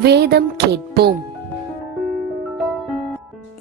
வேதம் கேட்போம்.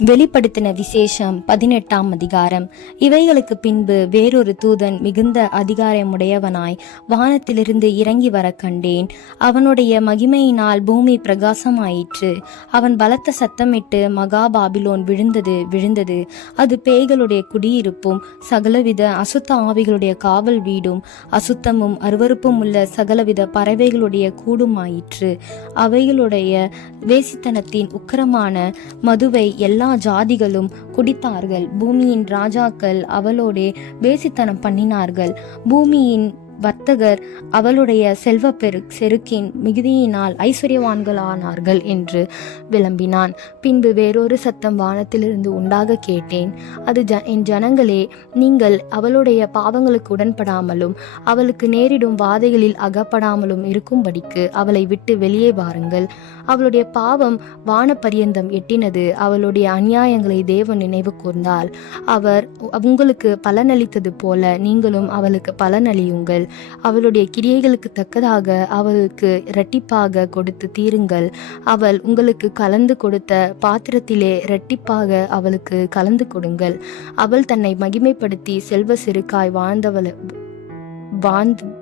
வெளிப்படுத்தின விசேஷம் பதினெட்டாம் அதிகாரம். இவைகளுக்கு பின்பு வேறொரு தூதன் மிகுந்த அதிகாரமுடையவனாய் வானத்திலிருந்து இறங்கி வர கண்டேன். அவனுடைய மகிமையினால் பூமி பிரகாசமாயிற்று. அவன் பலத்த சத்தமிட்டு மகா பாபிலோன் விழுந்தது விழுந்தது. அது பேய்களுடைய குடியிருப்பும் சகலவித அசுத்த ஆவிகளுடைய காவல் வீடும் அசுத்தமும் அருவருப்பும் உள்ள சகலவித பறவைகளுடைய கூடுமாயிற்று. அவைகளுடைய வேசித்தனத்தின் உக்கிரமான மதுவை எல்லா ஜாதிகளும் குடித்தார்கள். பூமியின் ராஜாக்கள் அவளோடே பேசித்தனம் பண்ணினார்கள். பூமியின் வர்த்தகர் அவளுடைய செல்வ பெரு செருக்கின் மிகுதியினால் ஐஸ்வர்யவான்களானார்கள் என்று விளம்பினான். பின்பு வேறொரு சத்தம் வானத்திலிருந்து உண்டாக கேட்டேன். அது ஜ என் ஜனங்களே நீங்கள் அவளுடைய பாவங்களுக்கு உடன்படாமலும் அவளுக்கு நேரிடும் வாதைகளில் அகப்படாமலும் இருக்கும்படிக்கு அவளை விட்டு வெளியே வாருங்கள். அவளுடைய பாவம் வானப்பரியந்தம் எட்டினது. அவளுடைய அநியாயங்களை தேவன் நினைவு கூர்ந்தால் அவர் உங்களுக்கு பலனளித்தது போல நீங்களும் அவளுக்கு பலனளியுங்கள். அவளுடைய கிரியைகளுக்கு தக்கதாக அவளுக்கு இரட்டிப்பாக கொடுத்து தீருங்கள். அவள் உங்களுக்கு கலந்து கொடுத்த பாத்திரத்திலே இரட்டிப்பாக அவளுக்கு கலந்து கொடுங்கள். அவள் தன்னை மகிமைப்படுத்தி செல்வ சிறுக்காய் வாழ்ந்தவள் வாழ்ந்து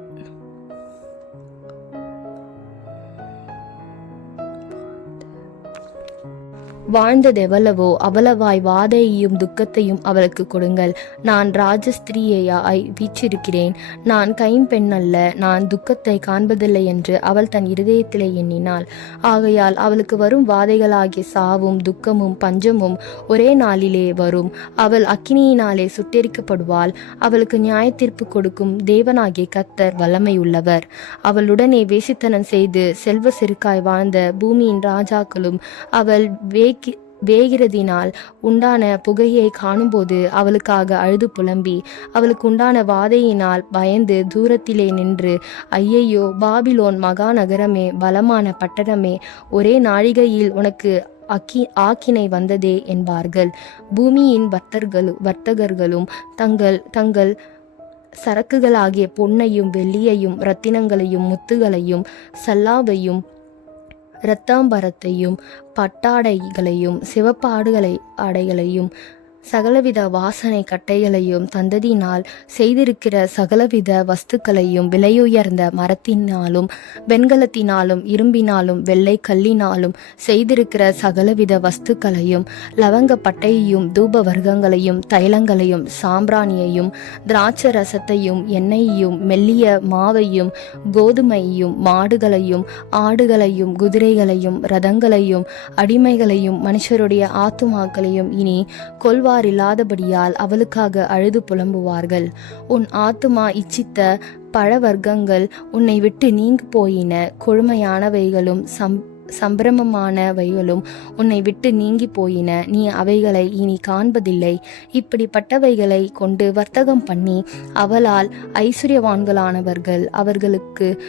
வாழ்ந்ததெவ்வளவோ அவ்வளவாய் வாதையையும் துக்கத்தையும் அவளுக்கு கொடுங்கள். நான் ராஜஸ்திரியையாய் வீச்சிருக்கிறேன் நான் கைம்பெண் அல்ல நான் துக்கத்தை காண்பதில்லை என்று அவள் தன் இருதயத்திலே எண்ணினாள். ஆகையால் அவளுக்கு வரும் வாதைகளாகிய சாவும் துக்கமும் பஞ்சமும் ஒரே நாளிலே வரும். அவள் அக்கினியினாலே சுட்டெரிக்கப்படுவாள். அவளுக்கு நியாயத்தீர்ப்பு கொடுக்கும் தேவனாகிய கத்தர் வல்லமையுள்ளவர் அவளுடனே வேசித்தனம் செய்து செல்வ செருக்காய் வாழ்ந்த பூமியின் ராஜாக்களும் அவள் வேகி வேகிறதினால் உண்டான புகையை காணும்போது அவளுக்காக அழுது புலம்பி அவளுக்கு உண்டான வாதையினால் பயந்து தூரத்திலே நின்று ஐயையோ பாபிலோன் மகாநகரமே பலமான பட்டணமே ஒரே நாழிகையில் உனக்கு அக்கி ஆக்கினை வந்ததே என்பார்கள். பூமியின் வர்த்தர்களும் வர்த்தகர்களும் தங்கள் தங்கள் சரக்குகளாகிய பொன்னையும் வெள்ளியையும் இரத்தினங்களையும் முத்துகளையும் சல்லாவையும் இரத்தாம்பரத்தையும் பட்டாடைகளையும் சிவப்பாடுகளை ஆடைகளையும் சகலவித வாசனை கட்டைகளையும் தந்ததினால் செய்திருக்கிற சகலவித வஸ்துக்களையும் விலையுயர்ந்த மரத்தினாலும் வெண்கலத்தினாலும் இரும்பினாலும் வெள்ளை கல்லினாலும் செய்திருக்கிற சகலவித வஸ்துக்களையும் லவங்க பட்டையையும் தூப வர்க்கங்களையும் தைலங்களையும் சாம்பிராணியையும் திராட்சை ரசத்தையும் எண்ணெயையும் மெல்லிய மாவையும் கோதுமையையும் மாடுகளையும் ஆடுகளையும் குதிரைகளையும் ரதங்களையும் அடிமைகளையும் மனுஷருடைய ஆத்துமாக்களையும் இனி இல்லாதபடியால் அவளுக்காக அழுது புலம்புவார்கள். உன் ஆத்துமா இச்சித்த பழவர்க்கங்கள் உன்னை விட்டு நீங்கி போயின. கொழுமையானவைகளும் சம் சம்பிரமமானவைகளும் உன்னை விட்டு நீங்கி போயின. நீ அவைகளை இனி காண்பதில்லை. இப்படிப்பட்டவைகளை கொண்டு வர்த்தகம் பண்ணி அவளால் ஐஸ்வர்யவான்களானவர்கள் அவர்களுக்கு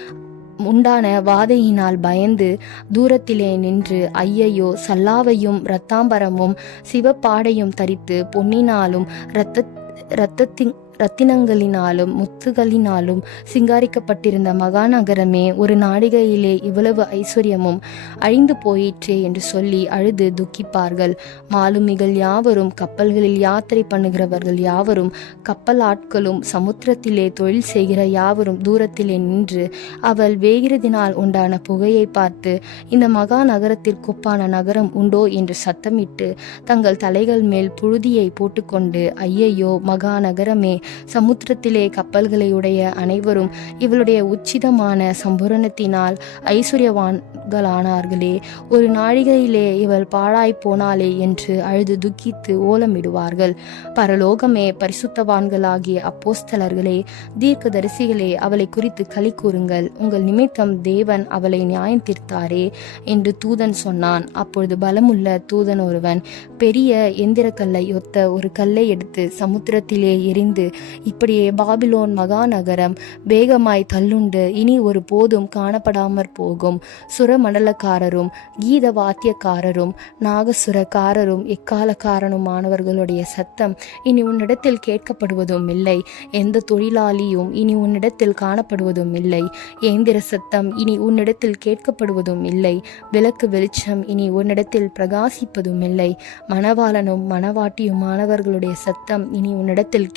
உண்டான வாதையினால் பயந்து தூரத்திலே நின்று ஐயையோ சல்லாவையும் இரத்தாம்பரமும் சிவப்பாடையும் தரித்து பொன்னினாலும் இரத்த இரத்தத்தின் ரத்தினங்களினாலும் முத்துகளினாலும் சிங்காரிக்கப்பட்டிருந்த மகாநகரமே ஒரு நாடிகையிலே இவ்வளவு ஐஸ்வர்யமும் அழிந்து போயிற்றே என்று சொல்லி அழுது துக்கிப்பார்கள். மாலுமிகள் யாவரும் கப்பல்களில் யாத்திரை பண்ணுகிறவர்கள் யாவரும் கப்பல் ஆட்களும் சமுத்திரத்திலே தொழில் செய்கிற யாவரும் தூரத்திலே நின்று அவள் வேகிறதினால் உண்டான புகையை பார்த்து இந்த மகா நகரத்திற்கொப்பான நகரம் உண்டோ என்று சத்தமிட்டு தங்கள் தலைகள் மேல் புழுதியை போட்டுக்கொண்டு ஐயையோ மகா நகரமே சமுத்திரத்திலே கப்பல்களை உடைய அனைவரும் இவளுடைய உச்சிதமான சம்பூரணத்தினால் ஐஸ்வர்யவான்களானார்களே. ஒரு நாழிகையிலே இவள் பாழாய் போனாளே என்று அழுது துக்கித்து ஓலமிடுவார்கள். பரலோகமே பரிசுத்தவான்களாகிய அப்போஸ்தலர்களே தீர்க்க தரிசிகளே அவளை குறித்து களி கூறுங்கள். உங்கள் நிமித்தம் தேவன் அவளை நியாயம் தீர்த்தாரே என்று தூதன் சொன்னான். அப்பொழுது பலமுள்ள தூதன் ஒருவன் பெரிய எந்திரக்கல்லை ஒத்த ஒரு கல்லை எடுத்து சமுத்திரத்திலே எரிந்து இப்படியே பாபிலோன் மகாநகரம் வேகமாய் தள்ளுண்டு. இனி ஒரு போதும் காணப்படாமற் போகும். சுரமண்டலக்காரரும் கீத வாத்தியக்காரரும் நாகசுரக்காரரும் எக்காலக்காரனுமானவர்களுடைய சத்தம் இனி உன்னிடத்தில் கேட்கப்படுவதும் இல்லை. எந்த தொழிலாளியும் இனி உன்னிடத்தில் காணப்படுவதும் இல்லை. ஏந்திர சத்தம் இனி உன்னிடத்தில் கேட்கப்படுவதும் இல்லை. விளக்கு வெளிச்சம் இனி உன்னிடத்தில் பிரகாசிப்பதும் இல்லை. மணவாளனும் மணவாட்டியுமானவர்களுடைய சத்தம் இனி உன்னிடத்தில்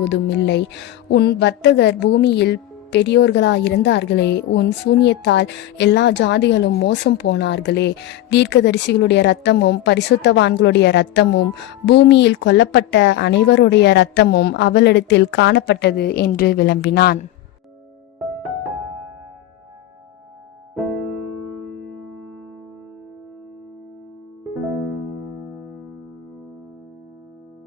கேட்கப்படுவதும் இல்லை. உன் வர்த்தகர் பூமியில் பெரியோர்களாயிருந்தார்களே உன் சூனியத்தால் எல்லா ஜாதிகளும் மோசம் போனார்களே. தீர்க்கதரிசிகளுடைய ரத்தமும் பரிசுத்தவான்களுடைய ரத்தமும் பூமியில் கொல்லப்பட்ட அனைவருடைய ரத்தமும் அவளிடத்தில் காணப்பட்டது என்று விளம்பினான்.